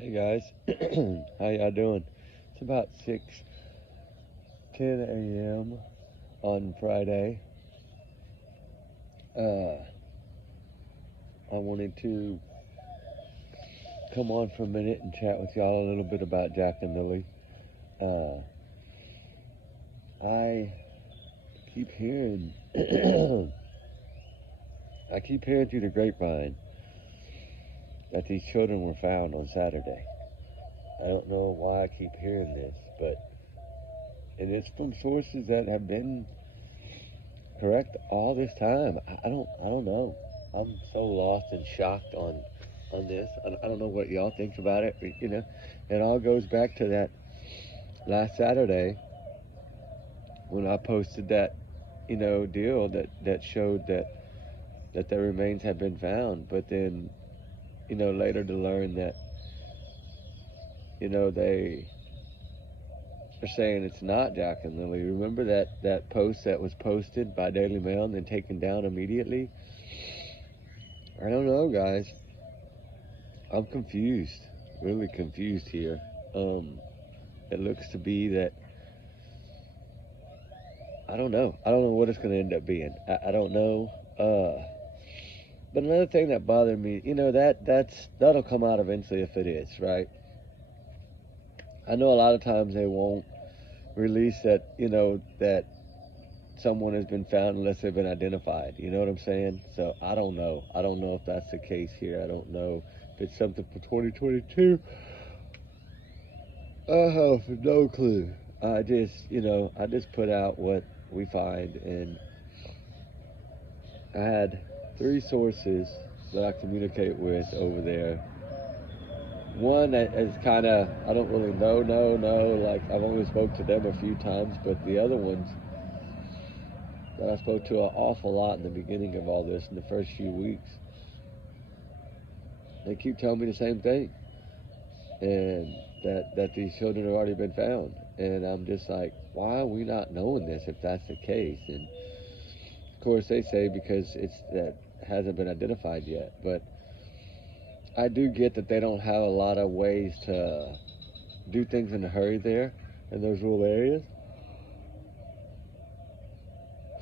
Hey guys, how y'all doing? It's about 6:10 a.m. on Friday. Uh, I wanted to come on for a minute and chat with y'all a little bit about Jack and Lily. Uh, I keep hearing, I keep hearing through the grapevine that these children were found on Saturday. I don't know why I keep hearing this, but and it's from sources that have been correct all this time. I don't know. I'm so lost and shocked on this. I don't know what y'all think about it. It all goes back to that last Saturday when I posted that deal that showed that their remains had been found. But then later to learn that they are saying it's not Jack and Lily. Remember that post that was posted by Daily Mail and then taken down immediately? I don't know, guys. I'm confused, really confused here. Um, it looks to be that I don't know. I don't know what it's going to end up being. I don't know. But another thing that bothered me, that'll come out eventually if it is right. I know a lot of times they won't release that that someone has been found unless they've been identified. You know what I'm saying? So I don't know. I don't know if that's the case here. I don't know if it's something for 2022. I have no clue. I just put out what we find, and I had three sources that I communicate with over there. One that is kind of I don't really know. Like I've only spoke to them a few times, but the other ones that I spoke to an awful lot in the beginning of all this, in the first few weeks, they keep telling me the same thing, and that these children have already been found, and I'm just like, why are we not knowing this if that's the case? And of course, they say because it's that hasn't been identified yet. But I do get that they don't have a lot of ways to do things in a hurry there in those rural areas.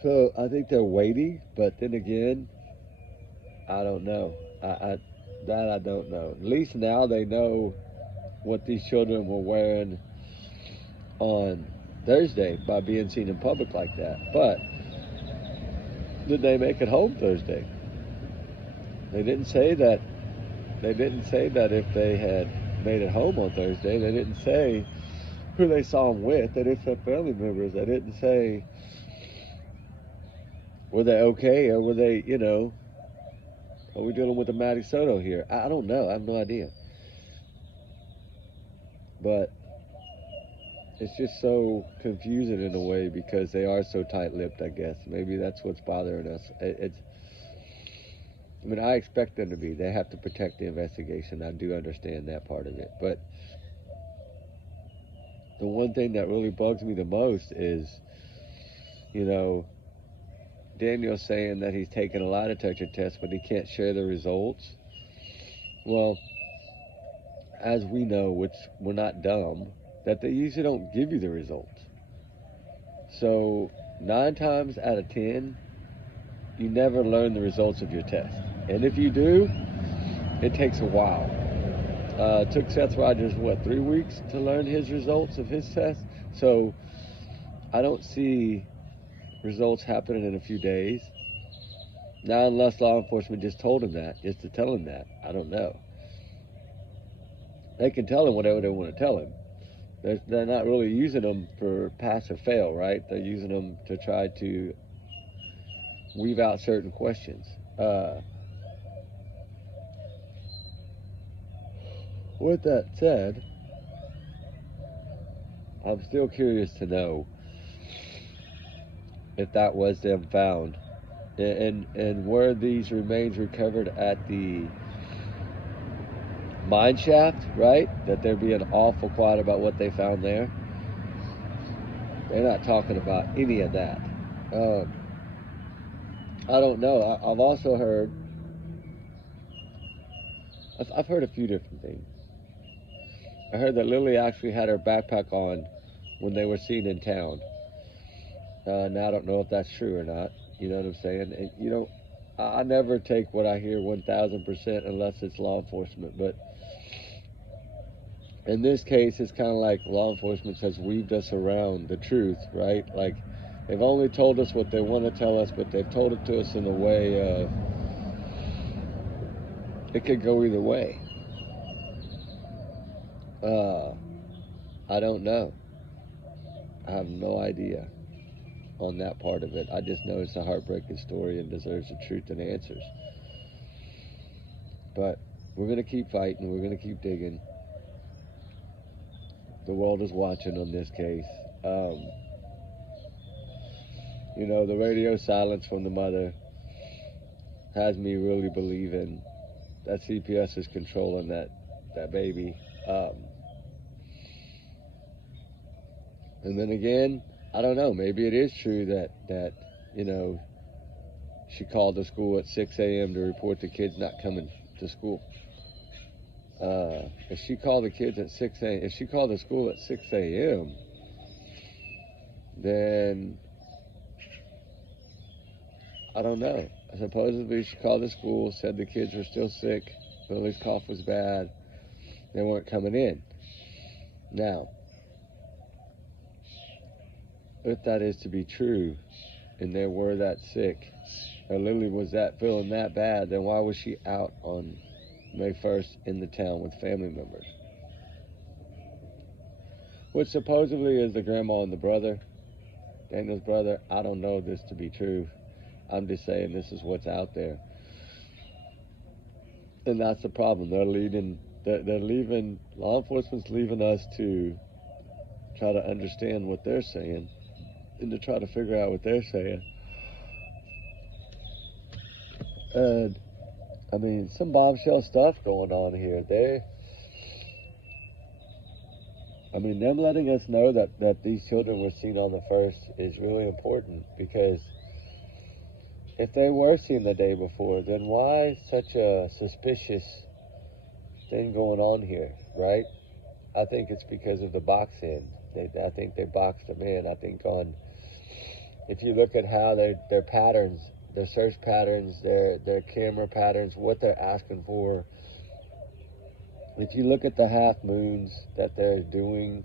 So I think they're waiting. But then again, I don't know. I don't know. At least now they know what these children were wearing on Thursday by being seen in public like that. But did they make it home Thursday? They didn't say that. They didn't say that if they had made it home on Thursday. They didn't say who they saw them with. They didn't say family members. They didn't say were they okay or were they, are we dealing with a Matty Soto here? I don't know. I have no idea. But it's just so confusing in a way because they are so tight-lipped. I guess maybe that's what's bothering us. It's. I mean, I expect them to be. They have to protect the investigation. I do understand that part of it. But the one thing that really bugs me the most is, you know, Daniel's saying that he's taken a lie detector test, but he can't share the results. Well, as we know, which we're not dumb, that they usually don't give you the results. So 9 times out of 10, you never learn the results of your test. And if you do, it takes a while. It took Seth Rogers, what, 3 weeks to learn his results of his test? So I don't see results happening in a few days. Now, unless law enforcement just told him that, just to tell him that, I don't know. They can tell him whatever they want to tell him. They're not really using them for pass or fail, right? They're using them to try to weave out certain questions. Uh, with that said, I'm still curious to know if that was them found, and were these remains recovered at the mine shaft, right? That they're being awful quiet about what they found there. They're not talking about any of that. Um, I don't know. I've heard a few different things. I heard that Lily actually had her backpack on when they were seen in town. Now I don't know if that's true or not. You know what I'm saying? And, I never take what I hear 1,000% unless it's law enforcement. But in this case, it's kind of like law enforcement has weaved us around the truth, right? Like they've only told us what they want to tell us, but they've told it to us in a way of it could go either way. Uh, I don't know. I have no idea on that part of it. I just know it's a heartbreaking story and deserves the truth and answers. But we're going to keep fighting. We're going to keep digging. The world is watching on this case. The radio silence from the mother has me really believing that CPS is controlling that baby. And then again, I don't know. Maybe it is true that she called the school at 6 a.m. to report the kids not coming to school. If she called the kids at 6 a.m., if she called the school at 6 a.m., then I don't know. Supposedly she called the school, said the kids were still sick, Lily's cough was bad, they weren't coming in. Now, if that is to be true, and they were that sick, or Lily was feeling that bad, then why was she out on May 1st in the town with family members? Which supposedly is the grandma and the brother, Daniel's brother. I don't know this to be true. I'm just saying this is what's out there. And that's the problem. They're leaving, law enforcement's leaving us to try to understand what they're saying and to try to figure out what they're saying. And, some bombshell stuff going on here. Them letting us know that these children were seen on the 1st is really important, because if they were seen the day before, then why such a suspicious thing going on here, right? I think it's because of the box in. I think they boxed them in. I think if you look at how their patterns, their search patterns, their camera patterns, what they're asking for, if you look at the half moons that they're doing,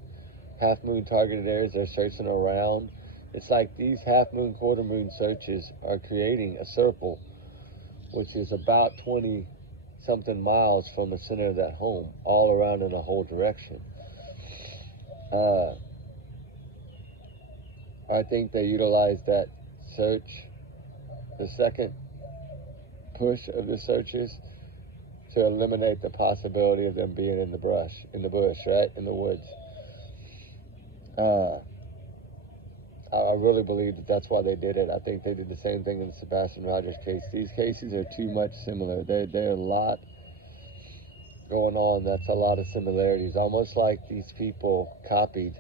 half moon targeted areas they're searching around, it's like these half moon, quarter moon searches are creating a circle, which is about 20 something miles from the center of that home, all around in a whole direction. I think they utilized that search, the second push of the searches, to eliminate the possibility of them being in the bush, right? In the woods. I really believe that's why they did it. I think they did the same thing in the Sebastian Rogers case. These cases are too much similar. There are a lot going on that's a lot of similarities. Almost like these people copied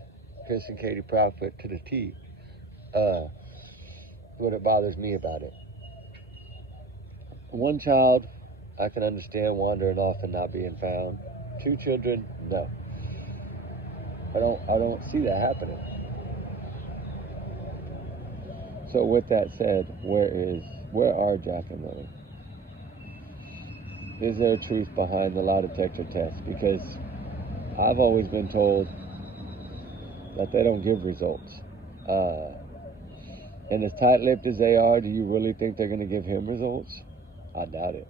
Chris and Katie Proudfoot to the T. What it bothers me about it. One child, I can understand wandering off and not being found. 2 children, no. I don't see that happening. So with that said, where are Jack and Lily? Is there truth behind the lie detector test? Because I've always been told that they don't give results. And as tight-lipped as they are, do you really think they're going to give him results? I doubt it.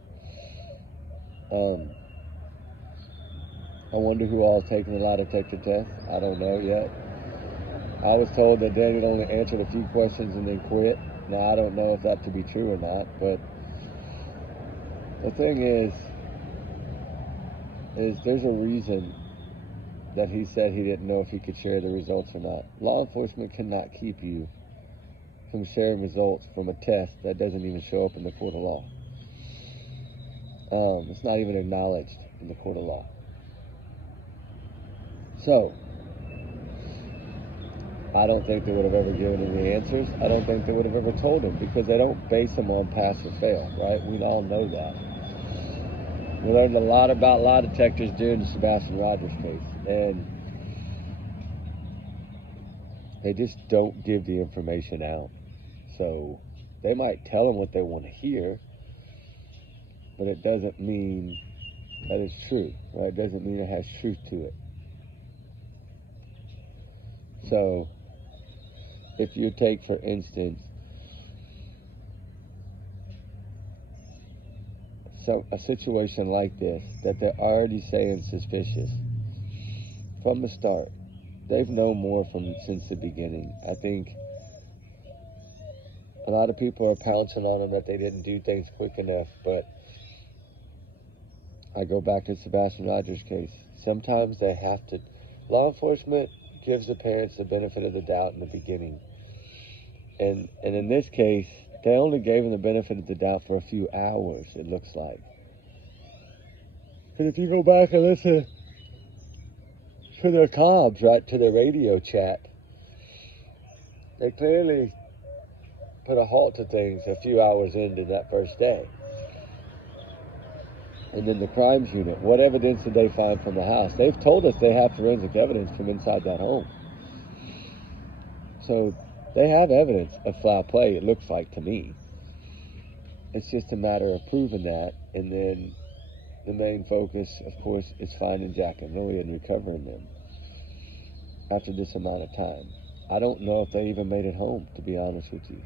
I wonder who all is taking the lie detector test. I don't know yet. I was told that Daniel only answered a few questions and then quit. Now, I don't know if that to be true or not, but the thing is there's a reason that he said he didn't know if he could share the results or not. Law enforcement cannot keep you from sharing results from a test that doesn't even show up in the court of law. It's not even acknowledged in the court of law. So, I don't think they would have ever given him the answers. I don't think they would have ever told him, because they don't base them on pass or fail, right? We all know that. We learned a lot about lie detectors during the Sebastian Rogers case, and they just don't give the information out. So they might tell them what they want to hear, but it doesn't mean that it's true, right? It doesn't mean it has truth to it. So if you take, for instance, a situation like this that they're already saying suspicious from the start, they've known more since the beginning. I think a lot of people are pouncing on them that they didn't do things quick enough, but I go back to Sebastian Rogers' case. Sometimes they have to. Law enforcement gives the parents the benefit of the doubt in the beginning, and in this case, they only gave them the benefit of the doubt for a few hours. It looks like. But if you go back and listen to their comms, right, to their radio chat, they clearly put a halt to things a few hours into that first day. And then the crimes unit, what evidence did they find from the house? They've told us they have forensic evidence from inside that home. So they have evidence of foul play, it looks like to me. It's just a matter of proving that. And then the main focus, of course, is finding Jack and Lily and recovering them after this amount of time. I don't know if they even made it home, to be honest with you.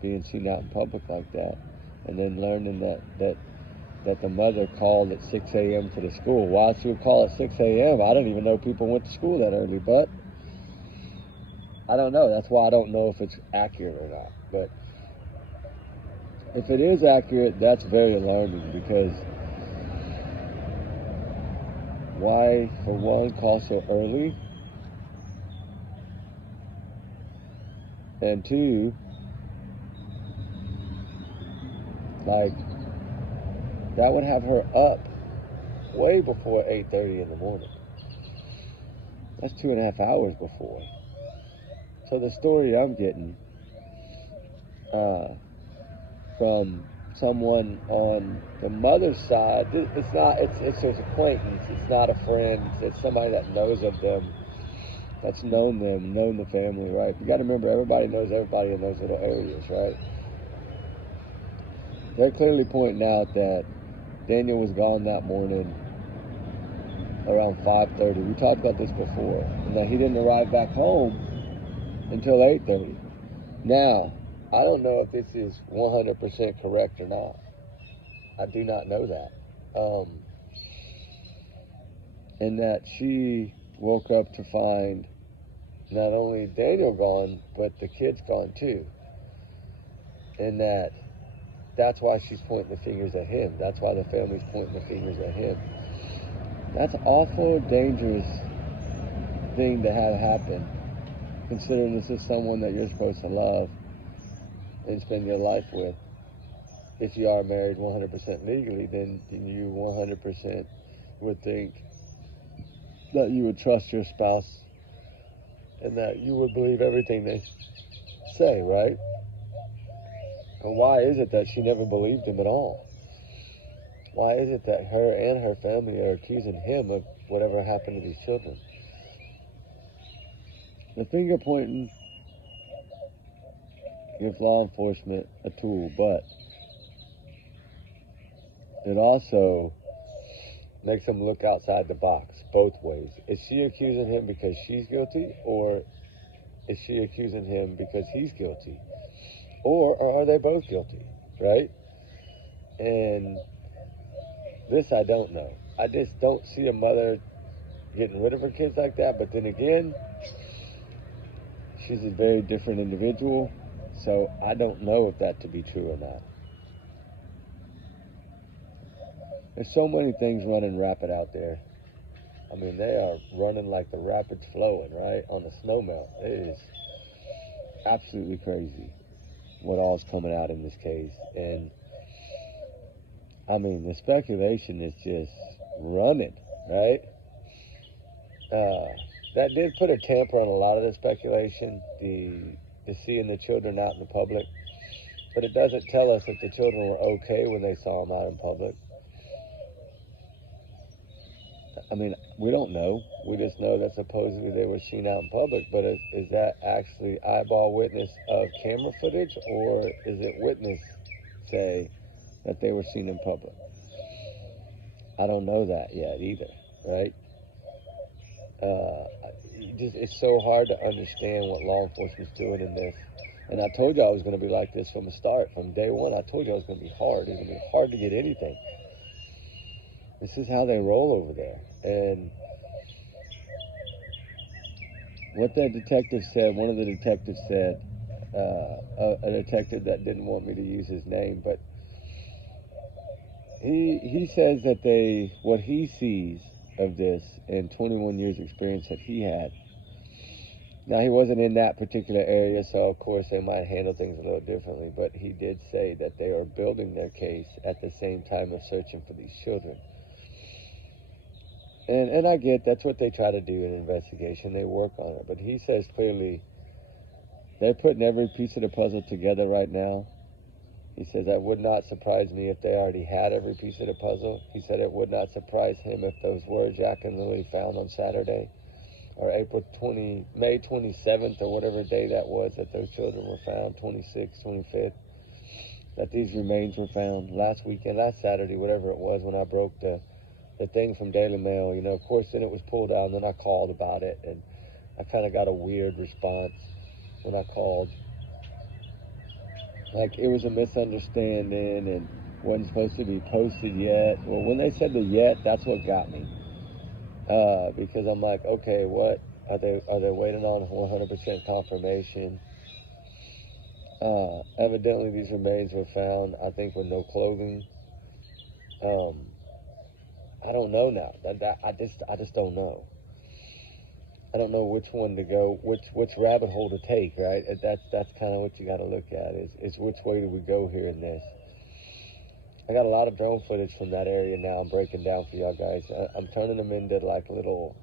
Being seen out in public like that, and then learning that the mother called at 6 a.m. to the school. Why she would call at 6 a.m.? I didn't even know people went to school that early, but I don't know. That's why I don't know if it's accurate or not. But if it is accurate, that's very alarming, because why, for one, call so early? And two, like, that would have her up way before 8:30 in the morning. That's 2.5 hours before. So the story I'm getting from someone on the mother's side, it's an acquaintance. It's not a friend. It's somebody that knows of them, that's known them, known the family, right? You got to remember, everybody knows everybody in those little areas, right? They're clearly pointing out that Daniel was gone that morning around 5:30. We talked about this before, and that he didn't arrive back home until 8:30. Now, I don't know if this is 100% correct or not. I do not know that. And that she woke up to find not only Daniel gone, but the kids gone too. And that's why she's pointing the fingers at him. That's why the family's pointing the fingers at him. That's awful dangerous thing to have happen, considering this is someone that you're supposed to love and spend your life with. If you are married 100% legally, then you 100% would think that you would trust your spouse and that you would believe everything they say, right? And why is it that she never believed him at all? Why is it that her and her family are accusing him of whatever happened to these children? The finger pointing gives law enforcement a tool, but it also makes them look outside the box both ways. Is she accusing him because she's guilty, or is she accusing him because he's guilty? Or are they both guilty, right? And this I don't know. I just don't see a mother getting rid of her kids like that. But then again, she's a very different individual, so I don't know if that to be true or not. There's so many things running rapid out there. I mean, they are running like the rapids flowing, right, on the snowmelt. It is absolutely crazy what all's coming out in this case. And, I mean, the speculation is just running, right? That did put a tamper on a lot of the speculation, the seeing the children out in the public. But it doesn't tell us if the children were okay when they saw them out in public. I mean, we don't know. We just know that supposedly they were seen out in public, but is that actually eyeball witness of camera footage, or is it witness say that they were seen in public? I don't know that yet either, right? Uh, it's so hard to understand what law enforcement's doing in this. And I told you I was going to be like this from the start, from day one. I told you I was going to be hard. It was going to be hard to get anything. This is how they roll over there. And what that detective said, one of the detectives said, a detective that didn't want me to use his name, but he says that what he sees of this in 21 years experience that he had. Now, he wasn't in that particular area, so of course they might handle things a little differently, but he did say that they are building their case at the same time of searching for these children. And I get that's what they try to do in an investigation. They work on it. But he says clearly they're putting every piece of the puzzle together right now. He says that would not surprise me if they already had every piece of the puzzle. He said it would not surprise him if those were Jack and Lily found on Saturday or May 27th or whatever day that was that those children were found, 26th, 25th, that these remains were found last Saturday, whatever it was, when I broke the thing from Daily Mail. Of course, then it was pulled out, and then I called about it, and I kind of got a weird response when I called. Like, it was a misunderstanding and wasn't supposed to be posted yet. Well, when they said the yet, that's what got me. Because I'm like, okay, what? Are they waiting on 100% confirmation? Evidently, these remains were found, I think, with no clothing. I don't know now. I just don't know. I don't know which one to go, which rabbit hole to take, right? That's kind of what you got to look at is which way do we go here in this. I got a lot of drone footage from that area now. I'm breaking down for y'all guys. I'm turning them into like little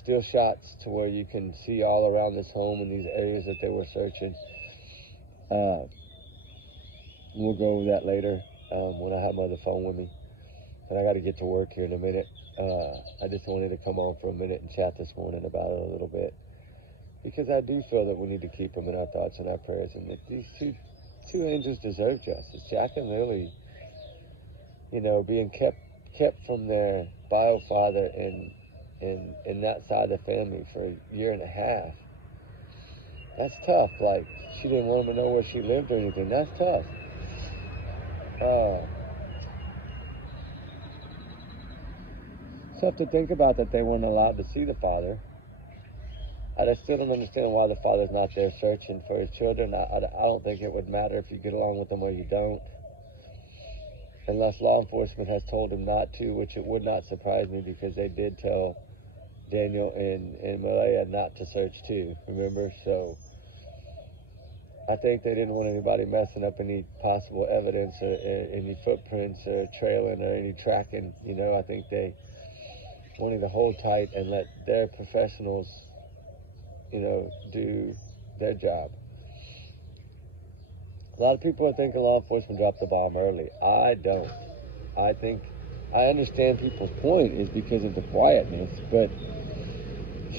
still shots to where you can see all around this home and these areas that they were searching. We'll go over that later when I have my other phone with me. But I got to get to work here in a minute. I just wanted to come on for a minute and chat this morning about it a little bit, because I do feel that we need to keep them in our thoughts and our prayers, and that these two angels deserve justice. Jack and Lily, being kept from their bio father in that side of the family for a year and a half. That's tough. Like, she didn't want them to know where she lived or anything. That's tough. Tough to think about that they weren't allowed to see the father. I still don't understand why the father's not there searching for his children. I don't think it would matter if you get along with them or you don't, unless law enforcement has told him not to, which it would not surprise me, because they did tell Daniel and Malaya not to search too, remember? So I think they didn't want anybody messing up any possible evidence or any footprints or trailing or any tracking. I think they wanted to hold tight and let their professionals do their job. A lot of people are thinking law enforcement dropped the bomb early. I don't. I understand people's point is because of the quietness, but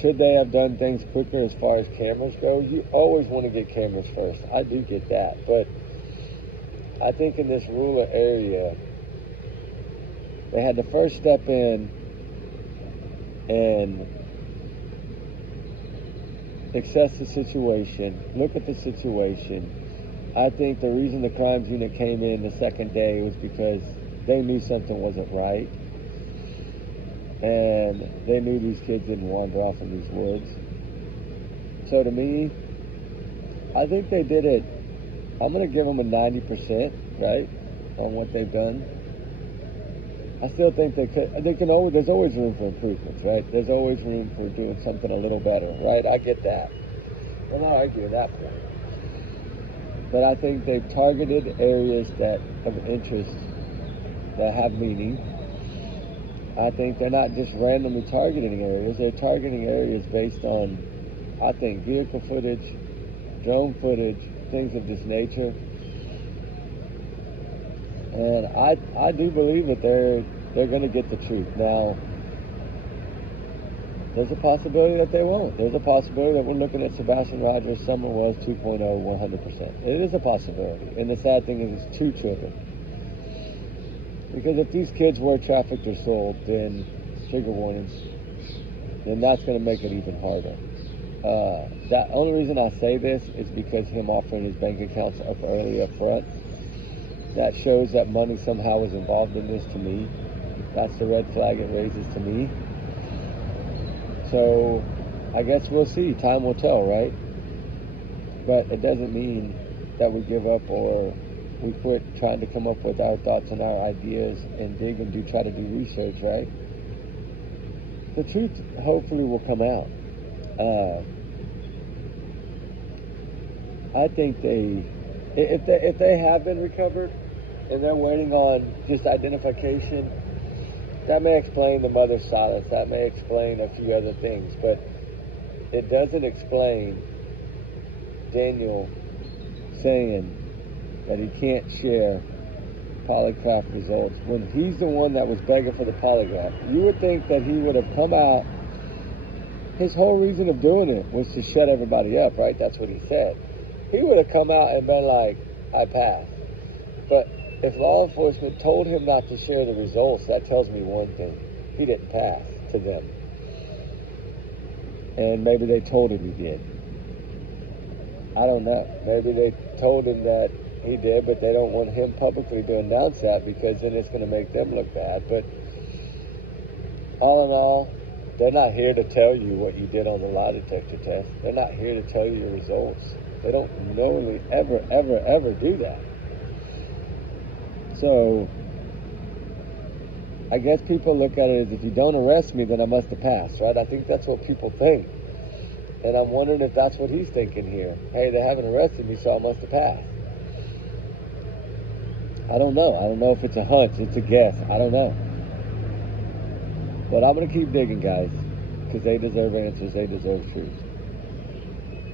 should they have done things quicker as far as cameras go? You always want to get cameras first. I do get that, but I think in this rural area, they had to first step in and assess the situation, look at the situation. I think the reason the crimes unit came in the second day was because they knew something wasn't right, and they knew these kids didn't wander off in these woods. So to me, I think they did it. I'm going to give them a 90%, right, on what they've done. I still think there's always room for improvements, right? There's always room for doing something a little better, right? I get that. I'm not arguing that point. But I think they've targeted areas of interest that have meaning. I think they're not just randomly targeting areas. They're targeting areas based on, I think, vehicle footage, drone footage, things of this nature. And I do believe that they're going to get the truth. Now, There's a possibility that they won't. There's a possibility that we're looking at Sebastian Rogers, Summer Was 2.0, 100%. It is a possibility. And the sad thing is it's 2 children. Because if these kids were trafficked or sold, then trigger warnings, then that's going to make it even harder. The only reason I say this is because him offering his bank accounts up early up front, that shows that money somehow was involved in this to me. That's the red flag it raises to me. So I guess we'll see. Time will tell, right? But it doesn't mean that we give up or we quit trying to come up with our thoughts and our ideas and dig and try to do research, right? The truth hopefully will come out. I think if they have been recovered and they're waiting on just identification, that may explain the mother's silence. That may explain a few other things, but it doesn't explain Daniel saying that he can't share polygraph results when he's the one that was begging for the polygraph. You would think that he would have come out. His whole reason of doing it was to shut everybody up, right? That's what he said. He would have come out and been like, I passed. But if law enforcement told him not to share the results, that tells me one thing. He didn't pass to them. And maybe they told him he did. I don't know. Maybe they told him that he did, but they don't want him publicly to announce that because then it's going to make them look bad. But all in all, they're not here to tell you what you did on the lie detector test. They're not here to tell you your results. They don't knowingly ever do that. So I guess people look at it as if you don't arrest me, then I must have passed, right? I think that's what people think. And I'm wondering if that's what he's thinking here. Hey, they haven't arrested me, so I must have passed. I don't know. I don't know if it's a hunch. It's a guess. I don't know. But I'm going to keep digging, guys, because they deserve answers. They deserve truth.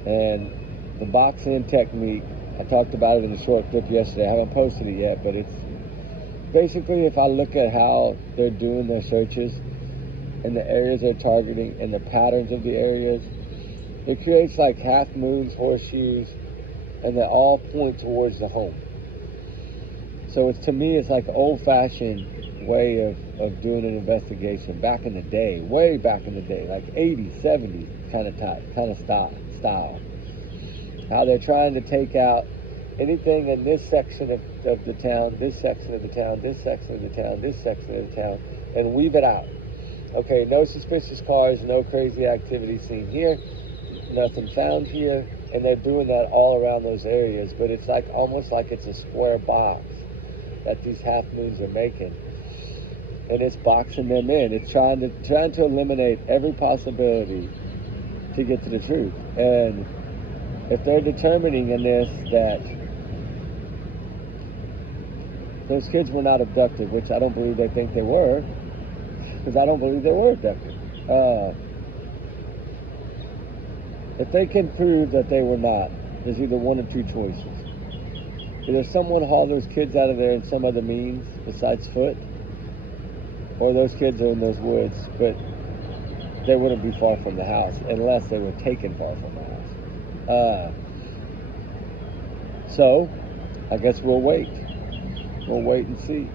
And the boxing technique, I talked about it in a short clip yesterday. I haven't posted it yet, but it's basically, if I look at how they're doing their searches and the areas they're targeting and the patterns of the areas, it creates like half moons, horseshoes, and they all point towards the home. So to me, it's like an old-fashioned way of doing an investigation back in the day, way back in the day, like 80s, 70s kind of style. How they're trying to take out anything in this section of the town, this section of the town, this section of the town, this section of the town, and weave it out. Okay, no suspicious cars, no crazy activity seen here, nothing found here, and they're doing that all around those areas, but it's like almost like it's a square box that these half moons are making, and it's boxing them in. It's trying to eliminate every possibility to get to the truth. And if they're determining in this that those kids were not abducted, which I don't believe they think they were, because I don't believe they were abducted. If they can prove that they were not, there's either one or two choices. Either someone hauled those kids out of there in some other means besides foot, or those kids are in those woods, but they wouldn't be far from the house unless they were taken far from the house. So I guess we'll wait. We'll wait and see.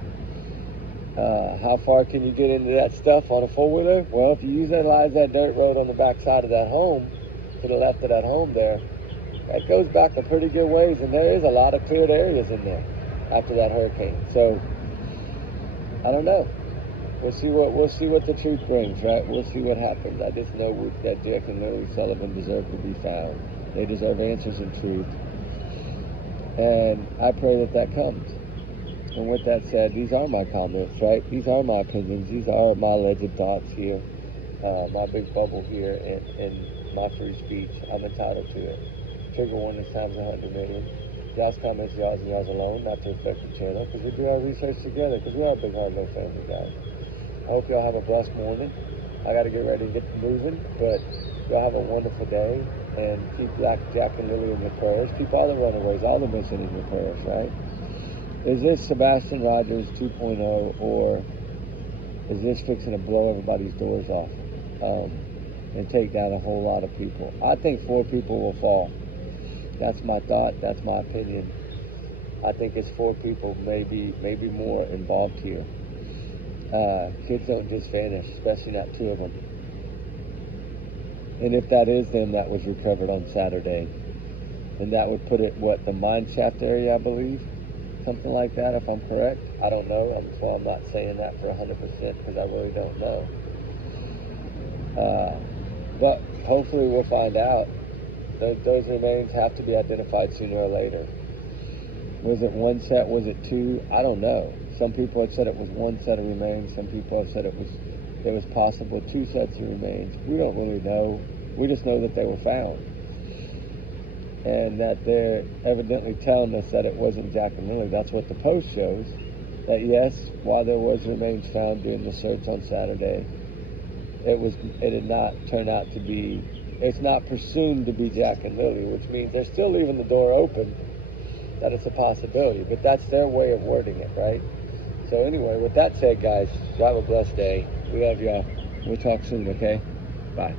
How far can you get into that stuff on a four-wheeler? Well, if you utilize that dirt road on the back side of that home, to the left of that home there, that goes back a pretty good ways, and there is a lot of cleared areas in there after that hurricane. So I don't know. We'll see what the truth brings, right? We'll see what happens. I just know that Jack and Lily Sullivan deserve to be found. They deserve answers and truth, and I pray that comes. And with that said, these are my comments, right? These are my opinions. These are my alleged thoughts here, my big bubble here, and my free speech. I'm entitled to it. Trigger warning times 100 million. Y'all's comments, y'all's and y'all's alone, not to affect the channel, because we do our research together, because we are a big hard no family, guys. I hope y'all have a blessed morning. I got to get ready and get moving, but y'all have a wonderful day, and keep Black Jack and Lily in your prayers. Keep all the runaways, all the missing in your prayers, right? Is this Sebastian Rogers 2.0, or is this fixing to blow everybody's doors off? and take down a whole lot of people. I think 4 people will fall. That's my thought. That's my opinion. I think it's 4 people, maybe more involved here. Kids don't just vanish, especially not 2 of them. And if that is them, that was recovered on Saturday. And that would put it, what, the mine shaft area, I believe? Something like that, if I'm correct. I don't know. That's why I'm not saying that for 100% because I really don't know. But hopefully we'll find out. Those remains have to be identified sooner or later. Was it 1 set? Was it 2? I don't know. Some people have said it was 1 set of remains. Some people have said it was possible 2 sets of remains. We don't really know. We just know that they were found. And that they're evidently telling us that it wasn't Jack and Lily. That's what the Post shows. That yes, while there was remains found during the search on Saturday, it did not turn out to be, it's not presumed to be Jack and Lily, which means they're still leaving the door open that it's a possibility. But that's their way of wording it, right? So anyway, with that said, guys, have a blessed day. We love y'all. We'll talk soon, okay? Bye.